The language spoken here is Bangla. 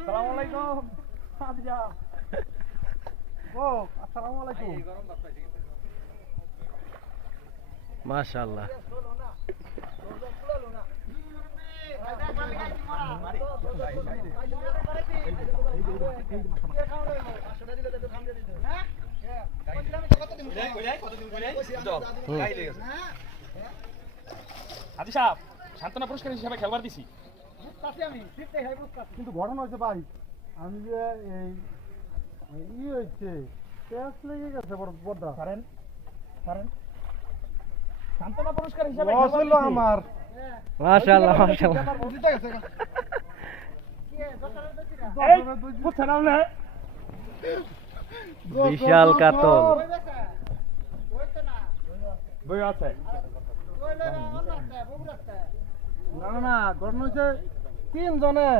আসসালামু আলাইকুম আদিজা ও আসসালামু আলাইকুম মাশাআল্লাহ হাজি সাহেব সান্তনা পুরস্কার হিসেবে খেলবার দিছি কিন্তু ঘটনা হয়েছে ভাই আমি যে এই হয়েছে প্যাঁচ লেগে গেছে বড়দা পারেন পারেন সান্তনা পুরস্কার হিসেবে আমার মাশাআল্লাহ মাশাআল্লাহ বিশাল কাতল বই আছে না না ঘটনা হয়েছে 3 জনে